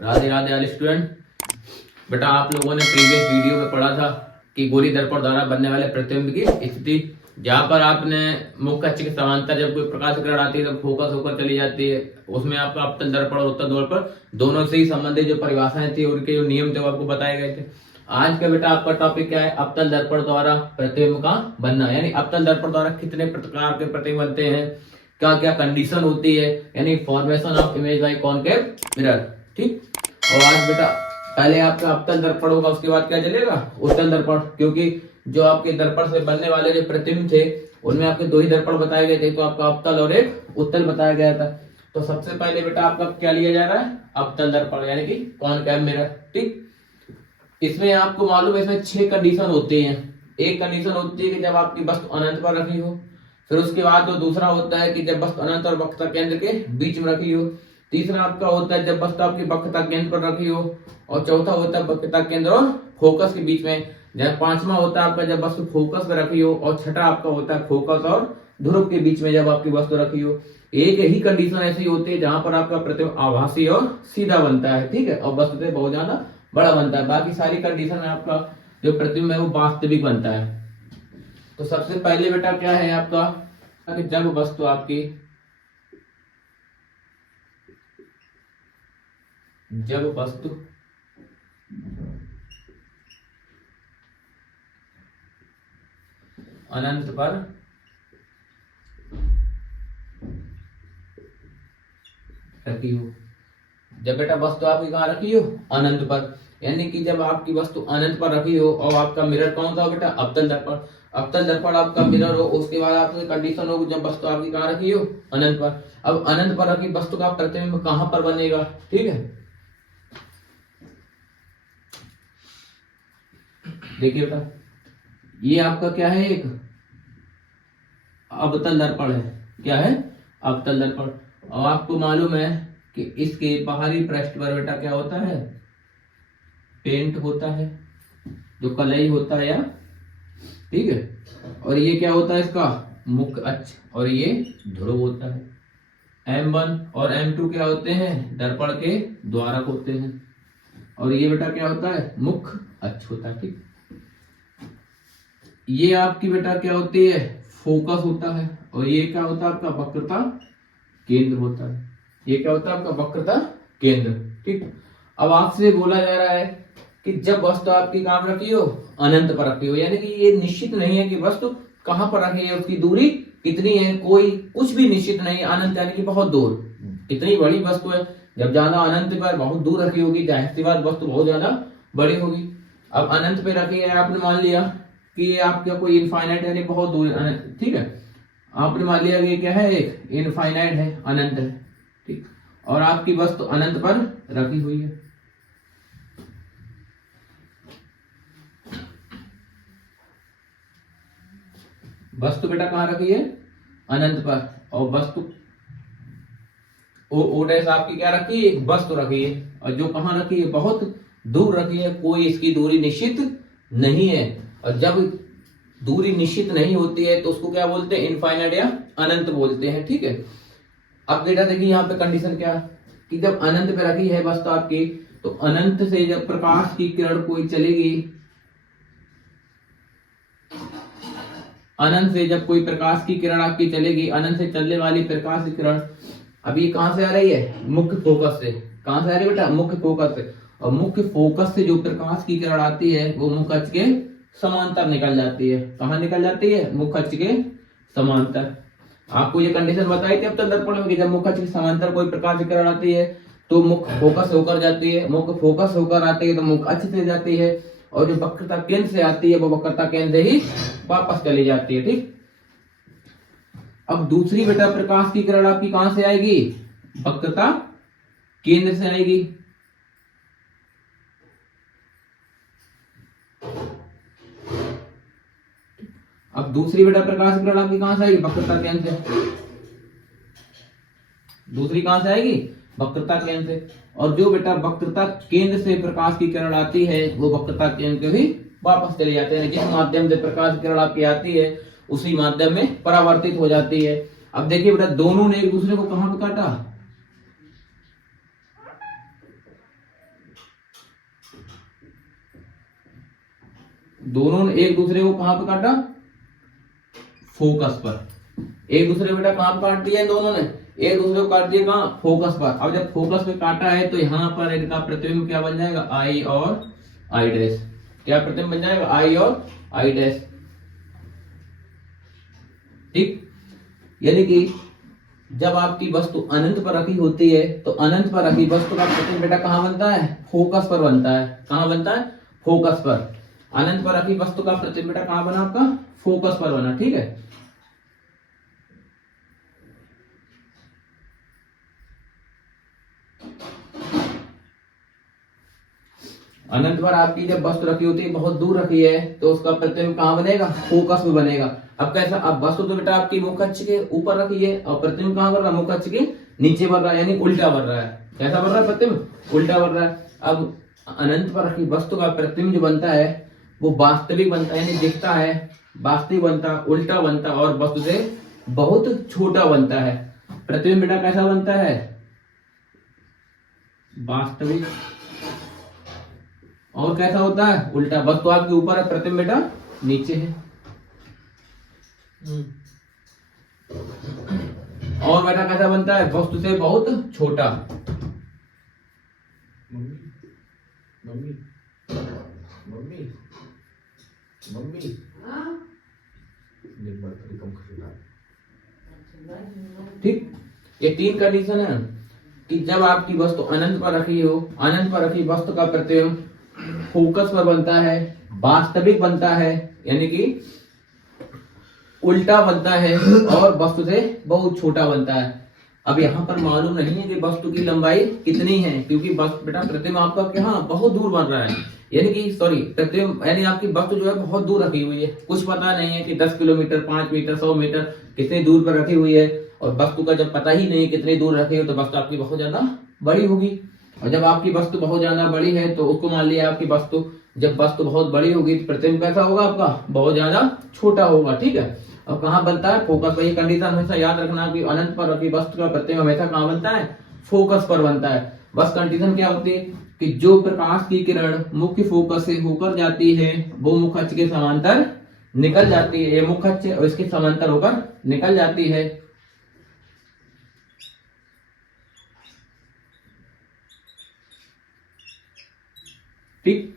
Radhe Radhe all student. बेटा आप लोगों ने प्रीवियस वीडियो में पढ़ा था कि गोली दर्पण द्वारा बनने वाले प्रतिबिंब की स्थिति, जहां पर आपने मुख्य अक्ष के समांतर जब कोई प्रकाश किरण आती है तो फोकस होकर चली जाती है, उसमें आपका अवतल दर्पण और उत्तल दर्पण दोनों से ही संबंधित जो परिभाषाएं थी, उनके जो नियम थे वो आपको बताए गए थे। आज का बेटा आपका टॉपिक क्या है? अवतल दर्पण द्वारा प्रतिबिंब का बनना, यानी अवतल दर्पण द्वारा कितने प्रकार के प्रतिबिंब बनते हैं, क्या क्या कंडीशन होती है, यानी formation of image by concave mirror. ठीक। और आज बेटा पहले आपका अवतल दर्पण होगा, उसके बाद क्या चलेगा? उत्तल दर्पण, क्योंकि जो आपके दर्पण से बनने वाले जो प्रतिबिंब थे उनमें आपके दो ही दर्पण बताए गए थे, तो आपका अवतल और एक उत्तल बताया गया था। तो सबसे पहले बेटा आपका क्या लिया जा रहा है? अवतल दर्पण, यानी कि कॉनकेव मिरर। ठीक। इसमें आपको मालूम है इसमें 6 कंडीशन होते हैं। एक कंडीशन होती है कि जब आपकी वस्तु अनंत पर रखी हो, फिर उसके बाद जो दूसरा होता है कि जब वस्तु अनंत और वक्रता केंद्र के बीच में रखी हो, तीसरा आपका होता है जब वस्तु आपकी वक्रता केंद्र पर रखी हो, और चौथा होता है वक्रता केंद्र और फोकस के बीच में, जब पांचवा होता है आपका जब वस्तु फोकस में रखी हो, और छठा आपका होता है फोकस और ध्रुव के बीच में जब आपकी वस्तु रखी हो। एक ही कंडीशन ऐसी होती है जहां पर आपका प्रतिबिंब आभासी और सीधा बनता है, ठीक है, और वस्तु से बहुत ज्यादा बड़ा बनता है। बाकी सारी कंडीशन में आपका जो प्रतिबिंब है वो वास्तविक बनता है। तो सबसे पहले बेटा क्या है आपका कि जब वस्तु आपकी अनंत पर रखी हो, जब बेटा वस्तु आपकी कहाँ रखी हो? अनंत पर, यानी कि जब आपकी वस्तु अनंत पर रखी हो, और आपका मिरर कौन सा हो बेटा? अवतल दर्पण। अवतल दर्पण आपका मिरर हो, उसके बाद आपकी कंडीशन हो जब वस्तु आपकी कहाँ रखी हो? अनंत पर। अब अनंत पर रखी वस्तु का प्रतिबिंब कहां पर बनेगा? ठीक है, देखिए बेटा ये आपका क्या है? एक अवतल दर्पण है। क्या है? अवतल दर्पण। और आपको मालूम है कि इसके बाहरी पृष्ठ पर बेटा क्या होता है? पेंट होता है, जो कलई होता है, या ठीक है। और ये क्या होता है? इसका मुख्य अक्ष, और ये ध्रुव होता है। M1 और M2 क्या होते हैं? दर्पण के द्वारक होते हैं, और ये बेटा क्या होता है? मुख्य अक्ष होता है। ठीक। ये आपकी बेटा क्या होती है? फोकस होता है, और ये क्या होता है? आपका वक्रता केंद्र होता है। ये क्या होता है? आपका वक्रता केंद्र। ठीक। अब आपसे बोला जा रहा है कि जब वस्तु आपकी कहां रखी हो? अनंत पर रखी हो, यानी कि ये निश्चित नहीं है कि वस्तु कहां पर रखी है, उसकी दूरी कितनी है, कोई कुछ भी निश्चित नहीं है। अनंत यानी कि बहुत दूर। इतनी बड़ी वस्तु है, जब ज्यादा अनंत पर बहुत दूर रखी होगी, जाहिर सी बात वस्तु बहुत ज्यादा बड़ी होगी। अब अनंत पे रखी है, आपने मान लिया कि ये आपका कोई इनफाइनाइट यानी बहुत दूर, ठीक है, आपने मान लिया कि ये क्या है? एक इनफाइनाइट है, अनंत है। ठीक। और आपकी वस्तु अनंत पर रखी हुई है। वस्तु बेटा कहां रखी है? अनंत पर। और वस्तु ओ डैश आपकी क्या रखी है? एक वस्तु रखी है, और जो कहां रखी है? बहुत दूर रखी है, कोई इसकी दूरी निश्चित नहीं है। और जब दूरी निश्चित नहीं होती है तो उसको क्या बोलते हैं? इनफाइनाइट या अनंत बोलते हैं। ठीक है। अब बेटा देखिए यहाँ पे कंडीशन क्या कि जब अनंत पे रखी है वस्तु आपकी, तो अनंत से जब प्रकाश की किरण कोई चलेगी, अनंत से जब कोई प्रकाश की किरण आपकी चलेगी, अनंत से चलने वाली प्रकाश की किरण अभी कहां से आ रही है? मुख्य फोकस से। कहां से आ रही है बेटा? मुख्य फोकस से। और मुख्य फोकस से जो प्रकाश की किरण आती है वो मुख्य अक्ष के समांतर निकल जाती है। कहां निकल जाती है? मुख्य अक्ष के समांतर। आपको ये कंडीशन बताई थी अवतल दर्पण में कि जब मुख्य अक्ष के समांतर कोई प्रकाश की किरण आती है तो मुख्य फोकस होकर जाती है, मुख्य फोकस होकर आती है तो मुख्य अक्ष से जाती है, और जो वक्रता केंद्र से आती है वो वक्रता केंद्र ही वापस चली जाती है। ठीक। अब दूसरी बेटा प्रकाश की किरण आपकी कहां से आएगी? वक्रता केंद्र से आएगी। अब दूसरी बेटा प्रकाश की किरण आपकी कहां से आएगी? वक्रता केंद्र से। दूसरी कहां से आएगी? वक्रता केंद्र से। और जो बेटा वक्रता केंद्र से प्रकाश की किरण आती है वो वक्रता केंद्र भी वापस चले जाते हैं। जिस माध्यम से प्रकाश की किरण आपकी आती है उसी माध्यम में परावर्तित हो जाती है। अब देखिए बेटा दोनों ने एक दूसरे को कहां पे काटा? दोनों ने एक दूसरे को कहां पे काटा, फोकस पर। एक दूसरे बेटा कहां काट दिया है, दोनों ने एक दूसरे को काट दिया कहां, फोकस पर। अब जब फोकस पे काटा है तो यहाँ पर इनका प्रतिबिंब क्या बन जाएगा, आई और आई डैश। क्या प्रतिबिंब बन जाएगा, आई और आई डैश। ठीक, यानी कि जब आपकी वस्तु अनंत पर रखी होती है तो अनंत पर रखी वस्तु का प्रतिबिंब बेटा कहां बनता है, फोकस पर बनता है। कहां बनता है, फोकस पर। अनंत पर रखी वस्तु का प्रतिबिंब बेटा कहां बना आपका, फोकस पर बना। ठीक है, अनंत पर आपकी जब वस्तु रखी होती है, बहुत दूर रखी है, तो उसका प्रतिबिंब कहां बनेगा, फोकस में बनेगा। अब कैसा, अब वस्तु तो बेटा आपकी मुख्य अक्ष के ऊपर रखी है और प्रतिबिंब कहां बन रहा है, मुख्य अक्ष के नीचे बन रहा है, यानी उल्टा बन रहा है। कैसा बन रहा है प्रतिबिंब, उल्टा बन रहा है। अब अनंत पर रखी वस्तु का प्रतिबिंब जो बनता है वो वास्तविक बनता है, यानी दिखता है, वास्तविक बनता, उल्टा बनता और वस्तु से बहुत छोटा बनता है। प्रतिबिंब बेटा कैसा बनता है, वास्तविक, और कैसा होता है, उल्टा। वस्तु आपके ऊपर है, प्रतिबिंब बेटा नीचे है। और बेटा कैसा बनता है, वस्तु से बहुत छोटा। ठीक, ये तीन कंडीशन है कि जब आपकी वस्तु अनंत पर रखी हो, अनंत पर रखी वस्तु का प्रतिबिंब फोकस पर बनता है, वास्तविक बनता है, यानी कि उल्टा बनता है, और वस्तु से बहुत छोटा बनता है। अब यहाँ पर मालूम नहीं है कि वस्तु की लंबाई कितनी है, क्योंकि बेटा प्रतिबिंब आपका क्या बहुत दूर बन रहा है, यानी कि सॉरी प्रतिबिंब यानी आपकी वस्तु जो है बहुत दूर रखी हुई है। कुछ पता नहीं है कि 10 किलोमीटर, 5 मीटर, 100 मीटर कितनी दूर पर रखी हुई है, और वस्तु का जब पता ही नहीं कितनी दूर रखी हो तो वस्तु आपकी बहुत ज्यादा बड़ी होगी। और जब आपकी वस्तु बहुत ज्यादा बड़ी है तो उसको मान लिया आपकी वस्तु, जब वस्तु बहुत बड़ी होगी तो प्रतिबिंब कैसा होगा आपका, बहुत ज्यादा छोटा होगा। ठीक है, अब कहाँ बनता है, फोकस पर। ये कंडीशन हमेशा याद रखना कि अनंत पर रखी वस्तु का प्रतिबिंब हमेशा कहाँ बनता है, फोकस पर बनता है। बस कंडीशन क्या होती है कि जो प्रकाश की किरण मुख्य फोकस से होकर जाती है वो मुख्य अक्ष के समांतर निकल जाती है, ये मुख्य अक्ष और इसके समांतर होकर निकल जाती है। ठीक,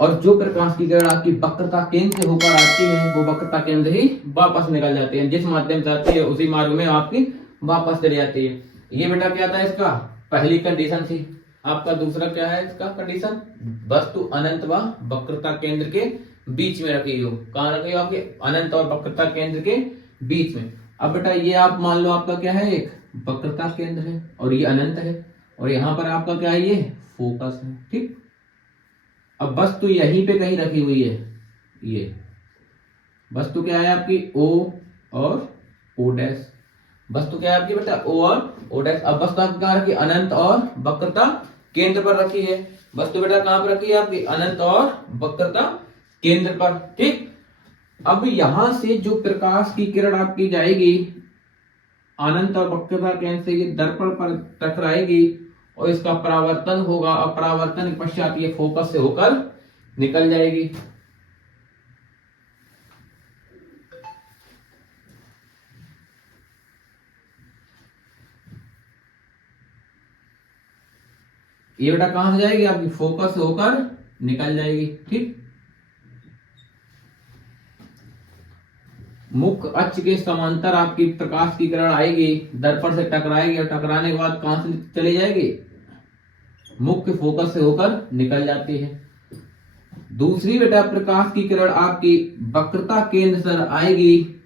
और जो प्रकाश की किरण आपकी वक्रता केंद्र से होकर आती है वो वक्रता केंद्र ही वापस निकल जाती है, जिस माध्यम से आती है उसी मार्ग में आपकी वापस चली जाती है। ये बेटा क्या था इसका, पहली कंडीशन थी। आपका दूसरा क्या है इसका कंडीशन, वस्तु अनंत व वक्रता केंद्र के बीच में रखी हो। कहाँ रखी हो, आपके अनंत और वक्रता केंद्र के बीच में। अब बेटा ये आप मान लो आपका क्या है, एक वक्रता केंद्र है और ये अनंत है, और यहाँ पर आपका क्या है, ये फोकस है। ठीक, अब वस्तु यहीं पे कहीं रखी हुई है, ये वस्तु क्या है आपकी, O और O डैश। वस्तु क्या है आपकी बेटा, O और O डैश। अब वस्तु आपकी कहाँ रखी, अनंत और वक्रता केंद्र पर रखी है। वस्तु बेटा कहाँ पर रखी है आपकी, अनंत और वक्रता केंद्र पर। ठीक, अब यहां से जो प्रकाश की किरण आपकी जाएगी अनंत और वक्रता केंद्र से, ये दर्पण पर टकराएगी और इसका परावर्तन होगा, और परावर्तन के पश्चात ये फोकस से होकर निकल जाएगी। ये बेटा कहां से जाएगी, आपकी फोकस से होकर निकल जाएगी। ठीक, मुख्य अक्ष के समांतर आपकी प्रकाश की किरण आएगी, दर्पण से टकराएगी, और टकराने के बाद कहां से चली जाएगी, मुख्य फोकस से होकर निकल जाती है। दूसरी बेटा प्रकाश की किरण आपकी वक्रता केंद्र से आएगी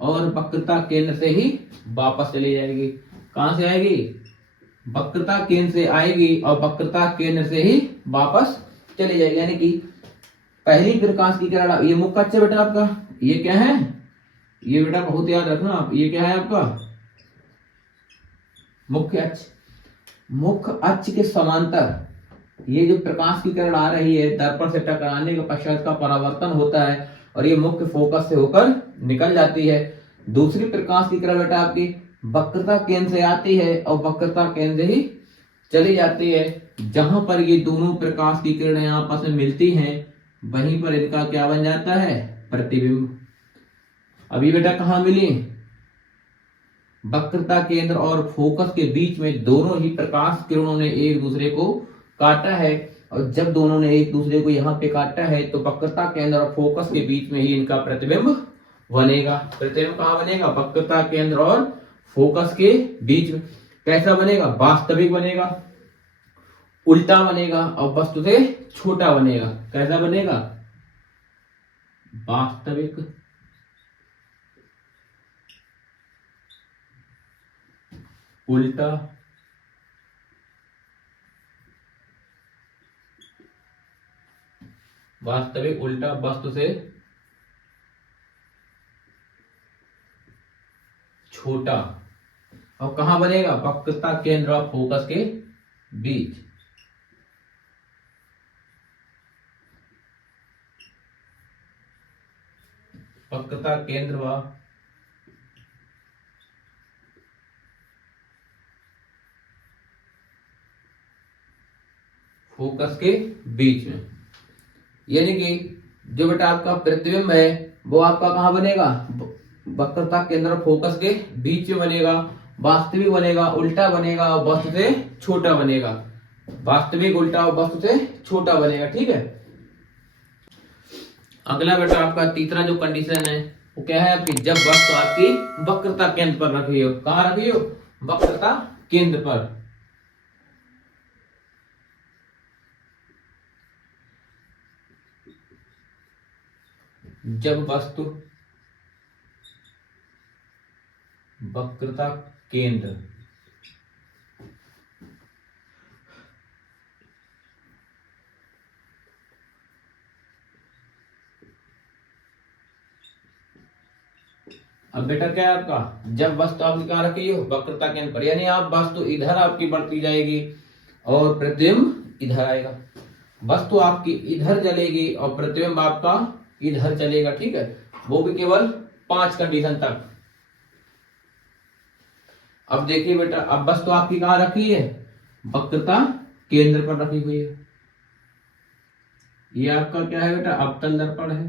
और वक्रता केंद्र से ही वापस चली जाएगी। कहां से आएगी, वक्रता केंद्र से आएगी और वक्रता केंद्र से ही वापस चली जाएगी। यानी कि पहली प्रकाश की किरण, ये मुख्य अक्ष बेटा आपका, ये क्या है, ये बेटा बहुत याद रखना आप, ये क्या है आपका मुख्य अक्ष। मुख्य अक्ष के समांतर ये जो प्रकाश की किरण आ रही है, दर्पण से टकराने के पश्चात का परावर्तन होता है और ये मुख्य फोकस से होकर निकल जाती है। दूसरी प्रकाश की किरण बेटा आपकी वक्रता केंद्र से आती है और वक्रता केंद्र ही चली जाती है। जहां पर ये दोनों प्रकाश की किरणें आपस में मिलती हैं वहीं पर इनका क्या बन जाता है, प्रतिबिंब। अभी बेटा कहाँ मिली, वक्रता केंद्र और फोकस के बीच में दोनों ही प्रकाश किरणों ने एक दूसरे को काटा है, और जब दोनों ने एक दूसरे को यहाँ पे काटा है तो वक्रता केंद्र और फोकस के बीच में ही इनका प्रतिबिंब बनेगा। प्रतिबिंब कहाँ बनेगा, वक्रता केंद्र और फोकस के बीच में। कैसा बनेगा, वास्तविक बनेगा, उल्टा बनेगा और वस्तु से छोटा बनेगा। कैसा बनेगा, वास्तविक, उल्टा, वास्तविक, उल्टा, वस्तु से छोटा। और कहां बनेगा, वक्रता केंद्र और फोकस के बीच। वक्रता केंद्र व फोकस के बीच में। यानी कि जो बेटा आपका प्रतिबिंब है वो आपका कहां बनेगा, वक्रता केंद्र और फोकस के बीच में बनेगा, वास्तविक बनेगा, उल्टा बनेगा और वस्तु से छोटा बनेगा। वास्तविक, उल्टा और वस्तु से छोटा बनेगा। ठीक है। अगला बेटा आपका तीसरा जो कंडीशन है वो क्या है आपकी, जब वस्तु आपकी वक्रता केंद्र पर रखी हो। कहां रखी हो, वक्रता केंद्र पर। जब वस्तु वक्रता केंद्र अब बेटा क्या है आपका, जब वस्तु आपकी कहां रखी हो, वक्रता केंद्र पर, यानी आप वस्तु इधर आपकी बढ़ती जाएगी और प्रतिबिंब इधर आएगा। वस्तु आपकी इधर चलेगी और प्रतिबिंब आपका इधर चलेगा। ठीक है। वो भी केवल 5 कंडीशन तक। अब देखिए बेटा, अब वस्तु आपकी कहां रखी है, वक्रता केंद्र पर रखी हुई है। ये आपका क्या है बेटा, अवतल दर्पण है।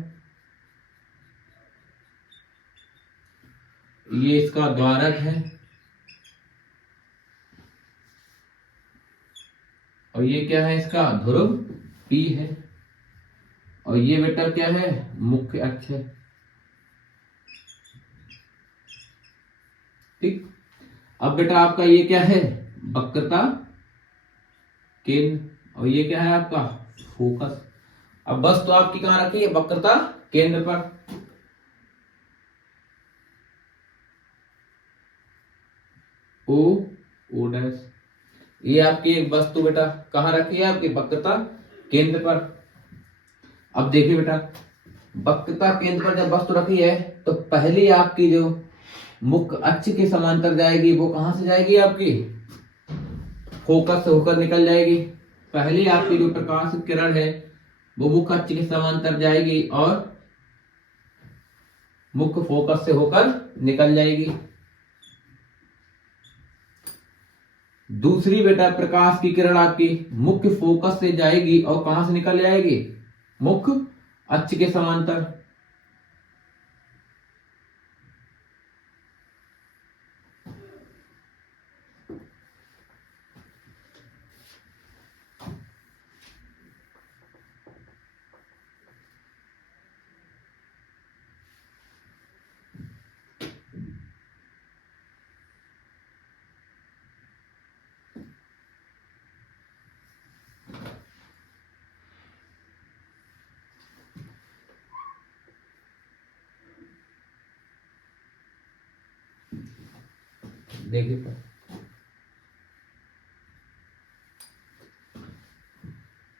ये इसका द्वारक है और ये क्या है, इसका ध्रुव P है। और ये बेटा क्या है, मुख्य अक्ष है। ठीक। अब बेटा आपका ये क्या है, वक्रता केंद्र, और ये क्या है आपका फोकस। अब वस्तु आपकी कहां रखी है, वक्रता केंद्र पर। ओ डैश, ये आपकी एक वस्तु बेटा कहां रखी है, आपकी वक्रता केंद्र पर। अब देखिए बेटा, वक्रता केंद्र पर जब वस्तु रखी है तो पहली आपकी जो मुख्य अक्ष के समांतर जाएगी वो कहां से जाएगी, आपकी फोकस से होकर निकल जाएगी। पहली आपकी जो प्रकाश किरण है वो मुख्य अक्ष के समांतर जाएगी और मुख्य फोकस से होकर निकल जाएगी। दूसरी बेटा प्रकाश की किरण आपकी मुख्य फोकस से जाएगी और कहां से निकल जाएगी, मुख्य अक्ष के समांतर। देखिए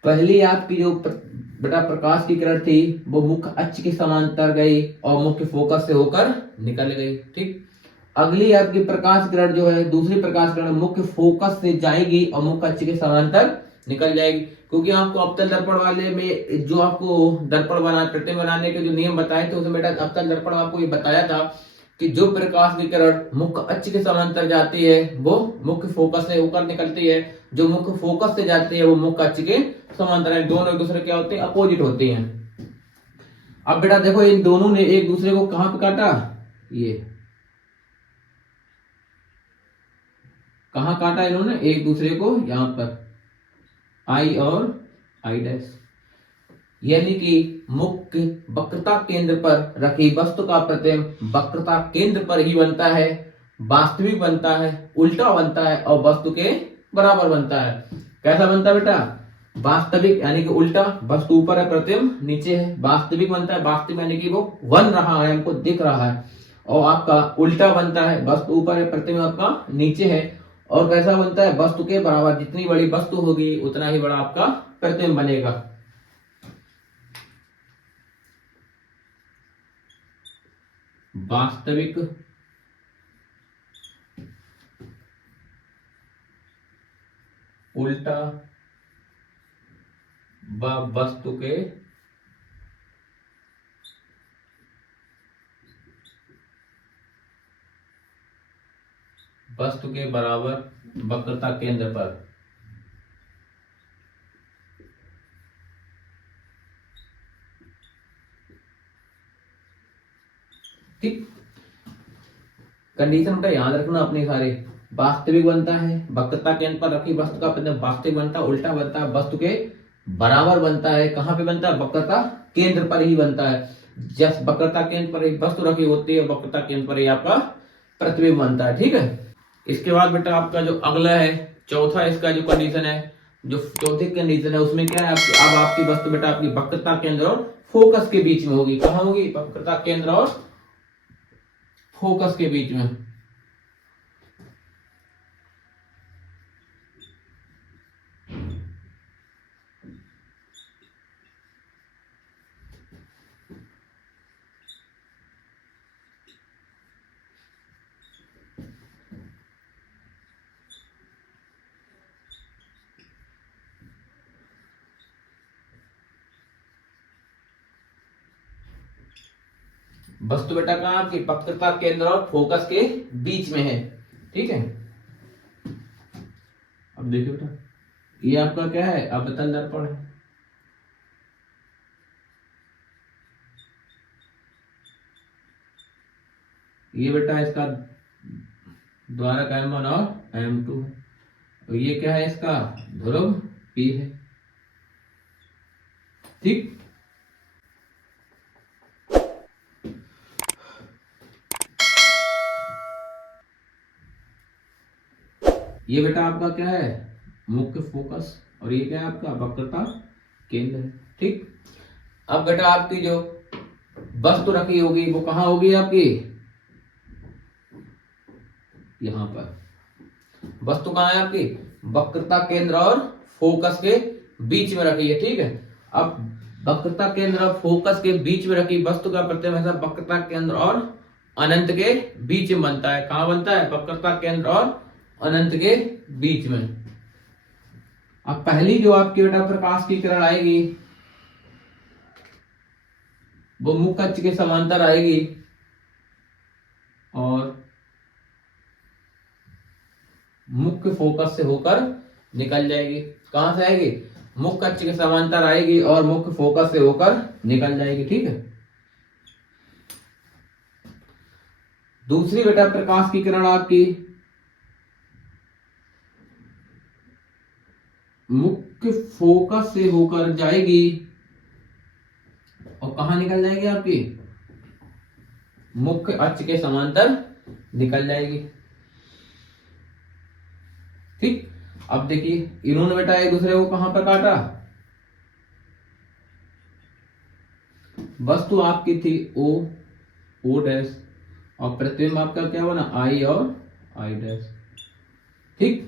पहली आपकी जो बेटा प्रकाश की किरण थी वो मुख्य अक्ष के समांतर गई और मुख्य फोकस से होकर निकल गई। ठीक। अगली आपकी प्रकाश किरण जो है, दूसरी प्रकाश किरण मुख्य फोकस से जाएगी और मुख्य अक्ष के समांतर निकल जाएगी। क्योंकि आपको अवतल दर्पण वाले में जो आपको दर्पण प्रतिबिंब बनाने के जो नियम बताए थे उसमें बेटा अवतल दर्पण आपको ये बताया था कि जो प्रकाश की किरण मुख्य अक्ष के समांतर जाती है वो मुख्य फोकस से होकर निकलती है, जो मुख्य फोकस से जाती है वो मुख्य अक्ष के समांतर है। दोनों एक दूसरे क्या होते हैं, अपोजिट होते हैं। अब बेटा देखो इन दोनों ने एक दूसरे को कहां पे काटा, ये कहां काटा इन्होंने एक दूसरे को, यहां पर आई और आई डैश। यानी कि मुख्य वक्रता केंद्र पर रखी वस्तु का प्रतिबिंब वक्रता केंद्र पर ही बनता है, वास्तविक बनता है, उल्टा बनता है और वस्तु के बराबर बनता है। कैसा बनता है बेटा, वास्तविक यानी कि उल्टा, वस्तु ऊपर है प्रतिबिंब नीचे है, वास्तविक बनता है, वास्तविक यानी कि वो बन रहा है, हमको दिख रहा है, और आपका उल्टा बनता है, वस्तु ऊपर है प्रतिबिंब आपका नीचे है, और कैसा बनता है, वस्तु के बराबर, जितनी बड़ी वस्तु होगी उतना ही बड़ा आपका प्रतिबिंब बनेगा। वास्तविक उल्टा व वस्तु के बराबर वक्रता केंद्र पर। ठीक, कंडीशन बेटा याद रखना अपने सारे। वास्तविक बनता है, वक्रता केंद्र पर रखी वस्तु का प्रतिबिंब वास्तविक बनता है, उल्टा बनता है, वस्तु के बराबर बनता है। कहां पे बनता है, वक्रता केंद्र पर ही बनता है। जब वक्रता केंद्र पर ही वस्तु रखी होती है, वक्रता केंद्र पर ही आपका प्रतिबिंब बनता है। ठीक है, इसके बाद बेटा आपका जो अगला है, चौथा इसका जो कंडीशन है, जो चौथी कंडीशन है उसमें क्या है, अब आपकी वस्तु बेटा आपकी वक्रता केंद्र और फोकस के बीच में होगी। कहां होगी, वक्रता केंद्र और फोकस के बीच में। वस्तु बेटा कहां आपकी वक्रता केंद्र और फोकस के बीच में है। ठीक है, अब देखिए बेटा ये आपका क्या है, अवतल दर्पण है। ये बेटा इसका द्वारक M1 और M2 है, और ये क्या है, इसका ध्रुव P है। ठीक, ये बेटा आपका क्या है, मुख्य फोकस, और ये क्या है आपका वक्रता केंद्र है। ठीक, अब बेटा आपकी जो वस्तु रखी होगी वो कहां होगी आपकी, यहां पर। वस्तु कहां है आपकी, वक्रता केंद्र और फोकस के बीच में रखी है। ठीक है, अब वक्रता केंद्र और फोकस के बीच में रखी वस्तु का प्रतिबिंब ऐसा वक्रता केंद्र और अनंत के बीच में बनता है। कहां बनता है, वक्रता केंद्र और अनंत के बीच में। अब पहली जो आपकी बेटा प्रकाश की किरण आएगी वो मुख्य अक्ष के समांतर आएगी और मुख्य फोकस से होकर निकल जाएगी। कहां से आएगी, मुख्य अक्ष के समांतर आएगी और मुख्य फोकस से होकर निकल जाएगी। ठीक है, दूसरी बेटा प्रकाश की किरण आपकी मुख्य फोकस से होकर जाएगी और कहां निकल जाएगी आपकी, मुख्य अक्ष के समांतर निकल जाएगी। ठीक, अब देखिए इन्होंने बेटा एक दूसरे को कहां पर काटा, वस्तु आपकी थी O डैश और प्रतिबिंब आपका क्या बना, I और I डैश। ठीक,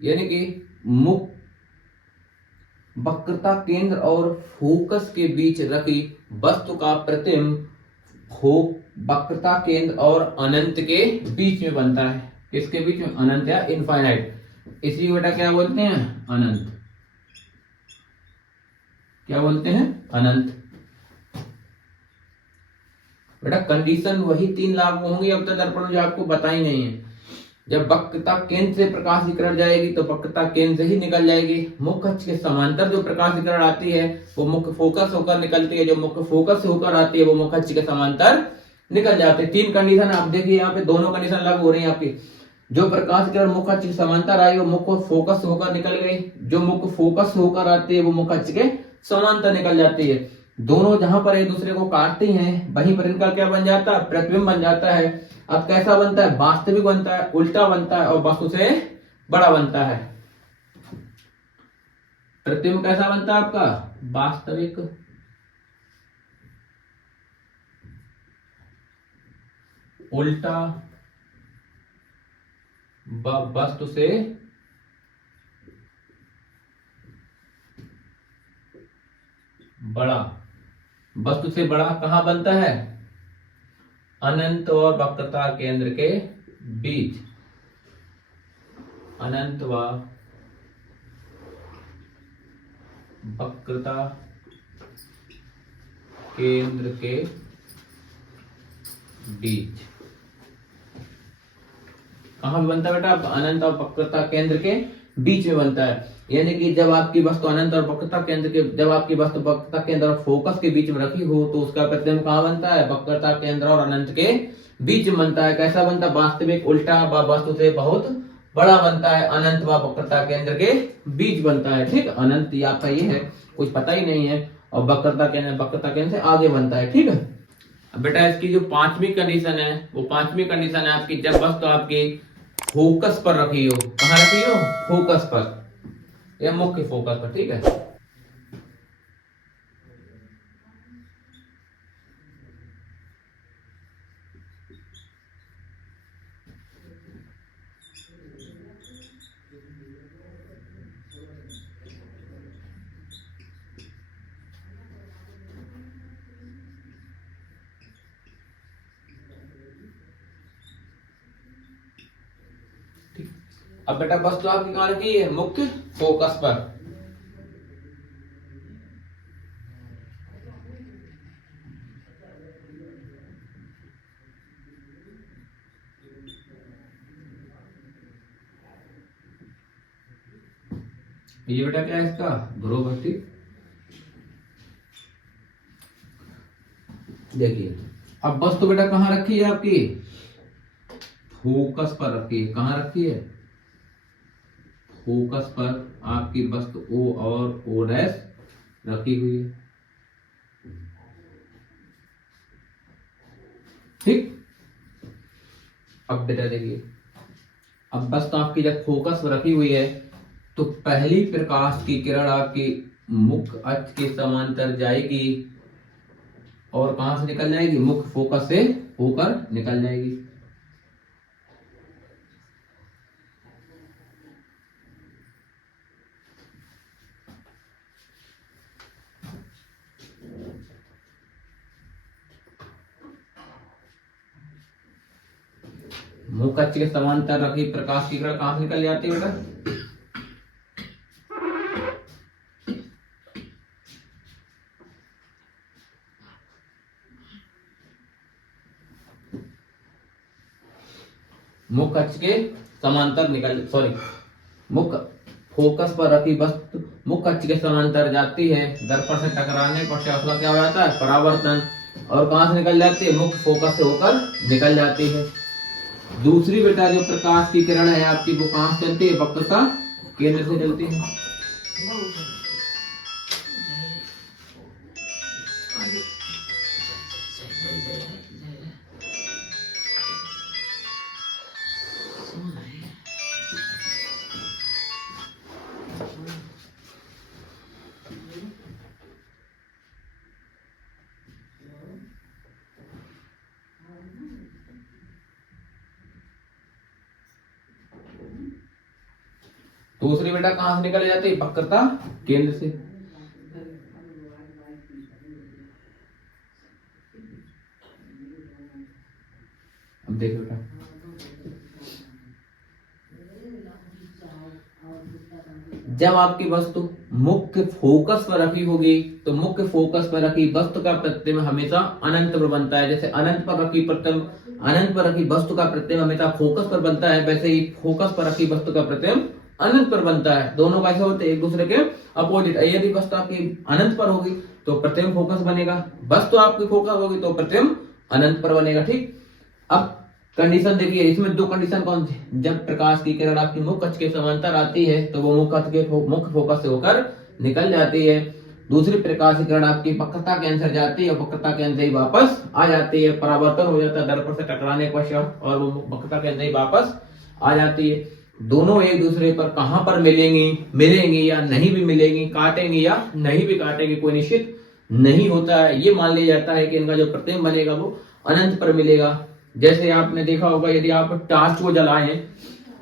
यानी कि मुख्य वक्रता केंद्र और फोकस के बीच रखी वस्तु का प्रतिबिंब वक्रता केंद्र और अनंत के बीच में बनता है। किसके बीच में, अनंत या इनफाइनाइट। इसी बेटा क्या बोलते हैं, अनंत। क्या बोलते हैं, अनंत। बेटा कंडीशन वही 3 लागू होंगी अब तक दर्पण जो आपको बताई नहीं है। जब वक्रता केंद्र से प्रकाश की किरण जाएगी तो वक्रता केंद्र से ही निकल जाएगी। मुख्य अक्ष के समांतर जो प्रकाश की किरण आती है वो मुख्य फोकस होकर निकलती है, जो मुख्य फोकस से होकर आती है वो मुख्य अक्ष के समांतर निकल जाते हैं। 3 कंडीशन आप देखिए, यहाँ पे दोनों कंडीशन लागू हो रही है आपकी। जो प्रकाश की किरण मुख्य अक्ष के समांतर आई वो मुख्य फोकस से होकर निकल गई, जो मुख्य फोकस से होकर आती है वो मुख्य अक्ष के समांतर निकल जाती है। दोनों जहां पर एक दूसरे को काटती हैं वहीं पर इनका क्या बन जाता है, प्रतिबिंब बन जाता है। अब कैसा बनता है, वास्तविक बनता है, उल्टा बनता है और वस्तु से बड़ा बनता है। प्रतिबिंब कैसा बनता है आपका, वास्तविक, उल्टा वस्तु से बड़ा। वस्तु से बड़ा कहां बनता है, अनंत और वक्रता केंद्र के बीच। अनंत व वक्रता केंद्र के बीच। कहां भी बनता है बेटा, अनंत और वक्रता केंद्र के बीच में बनता है। यानी कि जब आपकी वस्तु अनंत और वक्रता केंद्र के, जब आपकी वस्तु वक्रता केंद्र और फोकस के बीच में रखी हो तो उसका प्रतिबिंब कहां बनता है, वक्रता केंद्र और अनंत के बीच में बनता है। कैसा बनता है, वास्तविक, उल्टा व वस्तु से बहुत बड़ा बनता है, अनंत व वक्रता केंद्र के बीच बनता है। ठीक, अनंत आपका ये है, कुछ पता ही नहीं है, और वक्रता केंद्र से आगे बनता है। ठीक है, अब बेटा इसकी जो 5वीं कंडीशन है वो 5वीं कंडीशन है आपकी, जब वस्तु आपकी फोकस पर रखी हो। कहां रखी हो, फोकस पर या मुख्य फोकस पर। ठीक है, अब बेटा वस्तु आपकी कहां रखी है, मुख्य फोकस पर। ये बेटा क्या है इसका, ध्रुवभट्टी। देखिए अब वस्तु बेटा कहां रखी है आपकी, फोकस पर रखी है। कहां रखी है, फोकस पर आपकी वस्तु O और O' रखी हुई है। ठीक, अब बेटा देखिए, अब वस्तु आपकी जब फोकस पर रखी हुई है तो पहली प्रकाश की किरण आपकी मुख्य अक्ष के समांतर जाएगी और कहां से निकल जाएगी, मुख्य फोकस से होकर निकल जाएगी। मुख्य अक्ष के समांतर रखी प्रकाश की किरण कहां से निकल जाती है बेटा, मुख्य अक्ष के समांतर निकल, सॉरी, मुख्य फोकस पर रखी वस्तु मुख्य अक्ष के समांतर जाती है, दर्पण से टकराने पर से उसका क्या हो जाता है, परावर्तन, और कहां से निकल जाती है, मुख्य फोकस से होकर निकल जाती है। दूसरी बेटा जो प्रकाश की किरण है आपकी वो कहां से चलती है, वक्रता केंद्र से चलती है। दूसरी बेटा कहां से निकल जाती है, वक्रता केंद्र से। अब देखो बेटा, जब आपकी वस्तु मुख्य फोकस पर रखी होगी तो मुख्य फोकस पर रखी वस्तु का प्रतिबिंब हमेशा अनंत पर बनता है। जैसे अनंत पर रखी अनंत पर रखी वस्तु का प्रतिबिंब हमेशा फोकस पर बनता है, वैसे ही फोकस पर रखी वस्तु का प्रतिबिंब अनंत पर बनता है। दोनों कैसे होते हैं, एक दूसरे के अपोजिट। यदि वस्तु आपकी अनंत पर होगी तो प्रतिबिंब फोकस बनेगा, वस्तु आपकी फोकस होगी तो प्रतिबिंब अनंत पर बनेगा। ठीक, अब कंडीशन देखिए, इसमें दो कंडीशन कौन सी, जब प्रकाश की किरण आपकी मुख्य अक्ष के समांतर आती है तो वो मुख्य फोकस से होकर निकल जाती है। दूसरी प्रकाश की किरण आपकी वक्रता के अंदर जाती है और वक्रता के अंदर ही वापस आ जाती है, परावर्तन हो जाता है दर्पण से टकराने के पश्चात और वो वक्रता के अंदर ही वापस आ जाती है। दोनों एक दूसरे पर कहां पर मिलेंगी या नहीं भी मिलेंगी, काटेंगी या नहीं भी काटेंगी, कोई निश्चित नहीं होता है। ये मान लिया जाता है कि इनका जो प्रतिबिंब बनेगा वो अनंत पर मिलेगा। जैसे आपने देखा होगा, यदि आप टार्च को जलाएं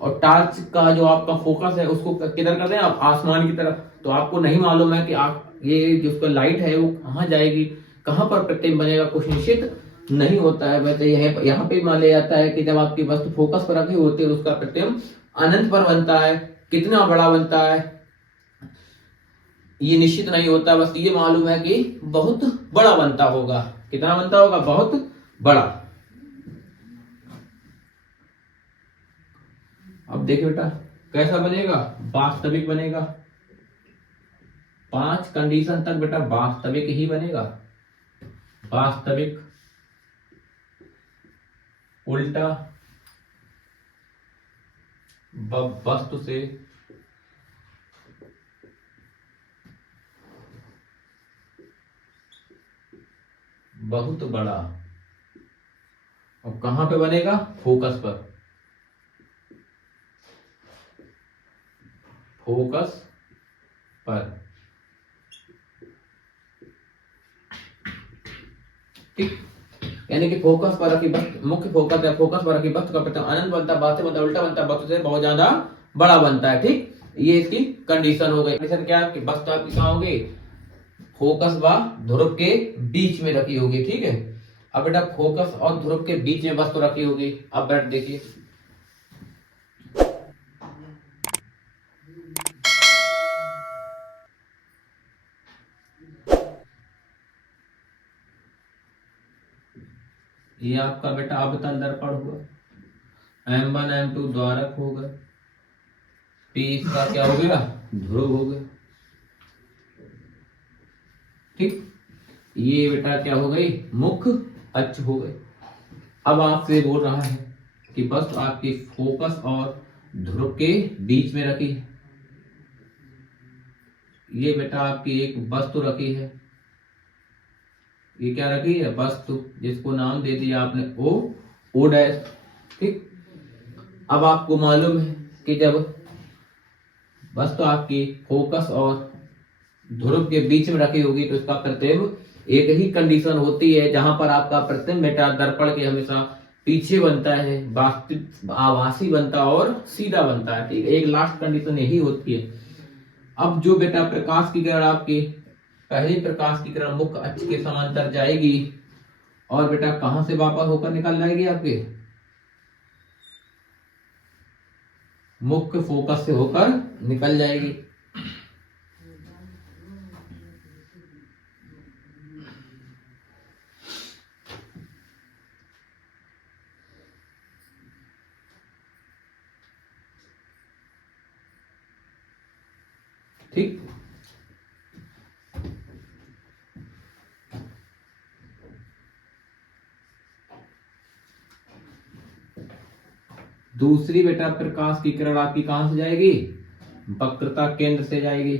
और टार्च का जो आपका फोकस है उसको किधर कर दें आप, आसमान की तरफ, तो आपको नहीं मालूम है कि आप ये जिसका लाइट है वो कहाँ जाएगी, कहाँ पर प्रतिबिंब बनेगा, कुछ निश्चित नहीं होता है। वैसे यहाँ पे मान लिया जाता है कि जब आपकी वस्तु फोकस पर रखी होती है उसका प्रतिबिंब अनंत पर बनता है। कितना बड़ा बनता है ये निश्चित नहीं होता, बस ये मालूम है कि बहुत बड़ा बनता होगा। कितना बनता होगा, बहुत बड़ा। अब देखिए बेटा कैसा बनेगा, वास्तविक बनेगा। 5 कंडीशन तक बेटा वास्तविक ही बनेगा। वास्तविक, उल्टा, वस्तु से, बहुत बड़ा। और कहां पे बनेगा, फोकस पर, फोकस पर। ठीक, यानी कि फोकस पर रखी वस्तु, मुख्य फोकस है, फोकस पर रखी वस्तु का प्रतिबिंब अनंत बनता, वास्तविक बनता, उल्टा बनता, वस्तु से बहुत ज्यादा बड़ा बनता है। ठीक, ये इसकी कंडीशन हो गई। कंडीशन क्या है कि वस्तु आपकी कहां होगी, फोकस व ध्रुव के बीच में रखी होगी। ठीक है, अब बेटा फोकस और ध्रुव के बीच में वस्तु रखी होगी। अब बेटा देखिए, ये आपका बेटा अवतल दर्पण हुआ, M1 M2 द्वारक होगा, P इसका क्या हो गया, ध्रुव हो गया। ठीक, ये बेटा क्या हो गई, मुख्य अक्ष हो गई। अब आपसे बोल रहा है कि बस आपकी फोकस और ध्रुव के बीच में रखी है। ये बेटा आपकी एक वस्तु रखी है, ये क्या रखी है, वस्तु, जिसको नाम दे दिया आपने O डैश। ठीक, अब आपको मालूम है कि जब वस्तु आपकी फोकस और ध्रुव के बीच में रखी होगी तो इसका प्रतिबिंब एक ही कंडीशन होती है, जहां पर आपका प्रतिबिंब बेटा दर्पण के हमेशा पीछे बनता है, वास्तविक आभासी बनता और सीधा बनता है। ठीक है, एक लास्ट कंडीशन यही होती है। अब जो बेटा प्रकाश की किरण आपकी, पहली प्रकाश की किरण मुख्य अक्ष के समांतर जाएगी और बेटा कहां से वापस होकर निकल जाएगी, आपके मुख्य फोकस से होकर निकल जाएगी। ठीक, दूसरी बेटा प्रकाश की किरण आपकी कहां से जाएगी, वक्रता केंद्र से जाएगी।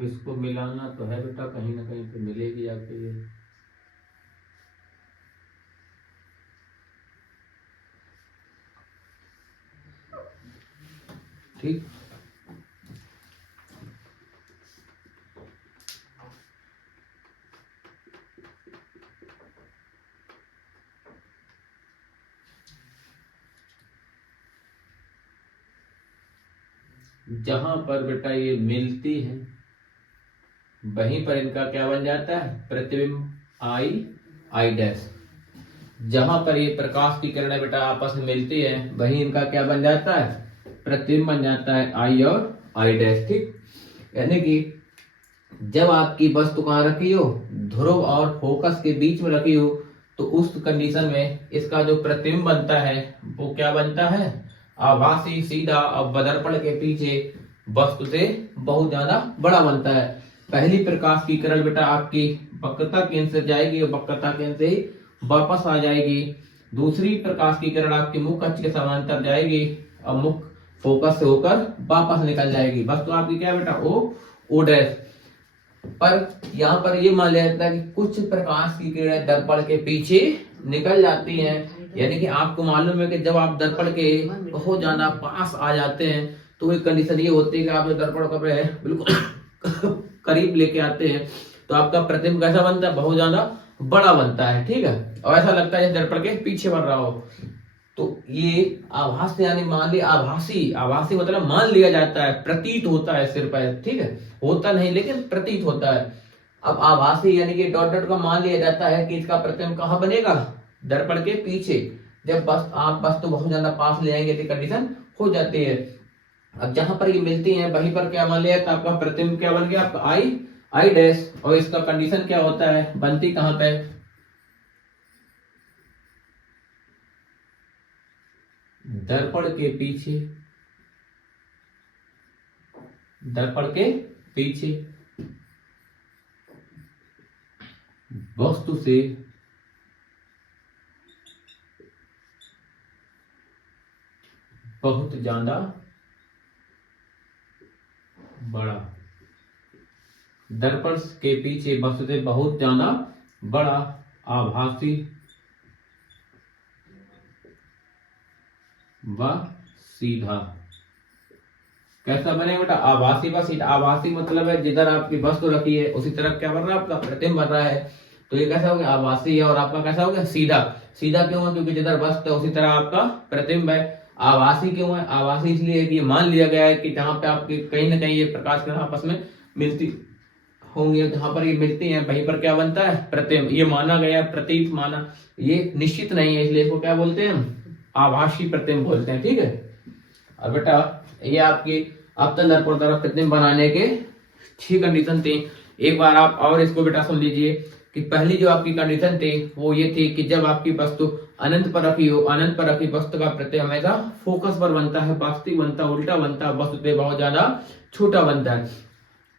अब इसको मिलाना तो है बेटा, कहीं ना कहीं पे मिलेगी आपको ये। ठीक, जहां पर बेटा ये मिलती है वहीं पर इनका क्या बन जाता है, प्रतिबिंब आई आई डैश। जहां पर ये प्रकाश की किरणें बेटा आपस में मिलती है वहीं इनका क्या बन जाता है, प्रतिबिंब बन जाता है आई और आई डैश। ठीक, यानी कि जब आपकी वस्तु कहाँ रखी हो, ध्रुव और फोकस के बीच में रखी हो, तो उस कंडीशन में इसका जो प्रतिबिंब बनता है वो क्या बनता है, आभासी सीधा और दर्पण के पीछे वस्तु से बहुत ज्यादा बड़ा बनता है। पहली प्रकाश की किरण बेटा आपकी वक्रता केंद्र से जाएगी और वक्रता केंद्र से ही वापस आ जाएगी। दूसरी प्रकाश की किरण आपकी मुख्य अक्ष के समांतर जाएगी और मुख्य फोकस से होकर वापस निकल जाएगी। वस्तु आपकी क्या बेटा, ओ डैश। पर यहाँ पर ये मान लिया जाता है कि कुछ प्रकाश की किरणें दर्पण के पीछे निकल जाती हैं। यानी कि आपको मालूम है कि जब आप दर्पण के बहुत ज्यादा पास आ जाते हैं तो एक कंडीशन ये होती है कि आप जो दर्पण को बिल्कुल करीब लेके आते हैं तो आपका प्रतिबिंब कैसा बनता है, बहुत ज्यादा बड़ा बनता है। ठीक है, और ऐसा लगता है दर्पण के पीछे बन रहा हो। तो ये आभास यानी मान लिया, आभासी मतलब मान लिया जाता है, प्रतीत होता है सिर्फ, ठीक है, होता नहीं लेकिन प्रतीत होता है। अब आभासी यानी कि डॉट डॉट का मान लिया जाता है कि इसका प्रतिबिंब कहाँ बनेगा, दर्पण के पीछे। जब बस आप वस्तु बहुत ज्यादा पास ले आएंगे तो कंडीशन हो जाती है। अब जहां पर ये मिलती हैं वहीं पर क्या मान लिया तो आपका प्रतिबिंब क्या बन गया, आपका आई डैश। और इसका कंडीशन क्या होता है, बनती कहां पे, दर्पण के पीछे, दर्पण के पीछे वस्तु से बहुत ज्यादा बड़ा, दर्पण के पीछे वस्तु से बहुत ज्यादा बड़ा, आभासी व सीधा। कैसा बनेगा बेटा, आभासी व सीधा। आभासी मतलब है जिधर आपकी वस्तु रखी है उसी तरफ क्या बन रहा है, आपका प्रतिबिंब बन रहा है। तो ये कैसा हो गया, आभासी है। और आपका कैसा हो गया, सीधा। सीधा क्यों है, क्योंकि जिधर वस्तु है उसी तरह आपका प्रतिबिंब है। आभासी क्यों है, आभासी इसलिए कि मान लिया गया है कि जहां पे आपके कहीं ना कहीं ये प्रकाश किरण आपस में मिलती होंगी, जहां पर ये मिलती हैं वहीं पर क्या बनता है, प्रतिबिंब। ये माना गया, प्रतीत माना, ये निश्चित नहीं है, इसलिए इसको क्या बोलते हैं, आभासी प्रतिबिंब बोलते हैं। ठीक है, अब बेटा ये आपकी आपतन दर्पण द्वारा प्रतिबिंब बनाने के 6 कंडीशन थे। एक बार आप और इसको बेटा सुन लीजिए कि पहली जो आपकी कंडीशन थी वो ये थी कि जब आपकी वस्तु अनंत पर रखी हो, अनंत पर रखी वस्तु का प्रतिबिंब हमेशा फोकस पर बनता है, वास्तविक बनता है, उल्टा बनता है, वस्तु से बहुत ज्यादा छोटा बनता है।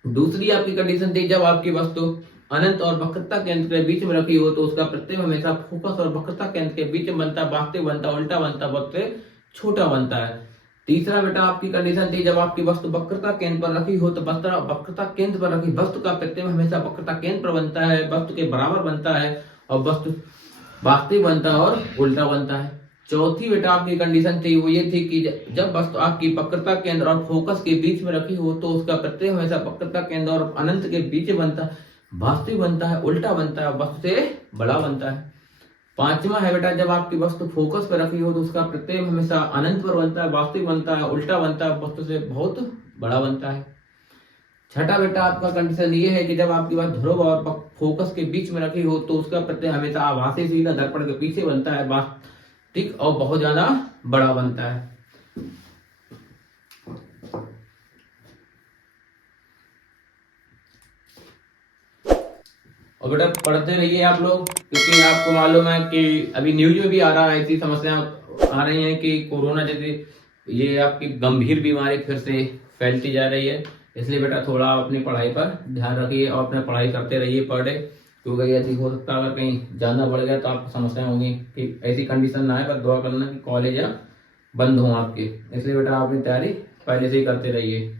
दूसरी आपकी कंडीशन थी जब आपकी वस्तु अनंत और वक्रता केंद्र के बीच में रखी हो तो उसका प्रतिबिंब हमेशा फोकस और वक्रता केंद्र के बीच में बनता है, वास्तविक बनता है, उल्टा बनता है, वक्त से छोटा बनता है। तीसरा बेटा आपकी कंडीशन थी जब आपकी वस्तु वक्रता केंद्र पर रखी हो तो वक्रता केंद्र पर रखी वस्तु का प्रतिबिंब हमेशा वक्रता केंद्र पर बनता है, वस्तु के बराबर बनता है और वस्तु वास्तविक बनता है और उल्टा बनता है। चौथी बेटा आपकी कंडीशन थी वो ये थी कि जब वस्तु आपकी वक्रता केंद्र और फोकस के बीच में रखी हो तो उसका प्रतिबिंब हमेशा वक्रता केंद्र और अनंत के बीच बनता है, वास्तविक बनता है, उल्टा बनता है, वस्तु से बड़ा बनता है। पांचवा है बेटा जब आपकी वस्तु फोकस पर रखी हो तो उसका प्रतिबिंब हमेशा अनंत पर बनता है, वास्तविक बनता है, उल्टा बनता है, वस्तु से बहुत बड़ा बनता है। छठा बेटा आपका कंडीशन ये है कि जब आपकी बात ध्रुव और फोकस के बीच में रखी हो तो उसका प्रतिबिंब हमेशा आभासी सीधा दर्पण के पीछे बनता है, वास्तविक और बहुत ज्यादा बड़ा बनता है। और बेटा पढ़ते रहिए आप लोग, क्योंकि आपको मालूम है कि अभी न्यूज में भी आ रहा है, ऐसी समस्या आ रही है कि कोरोना जैसी ये आपकी गंभीर बीमारी फिर से फैलती जा रही है। इसलिए बेटा थोड़ा अपनी पढ़ाई पर ध्यान रखिए और अपने पढ़ाई करते रहिए पर डे, क्योंकि यदि हो सकता है अगर कहीं जाना पड़ गया तो आपको समस्या होंगी कि ऐसी कंडीशन ना आए। पर दुआ करना कि कॉलेज या बंद हो आपके, इसलिए बेटा आप अपनी तैयारी पहले से ही करते रहिए।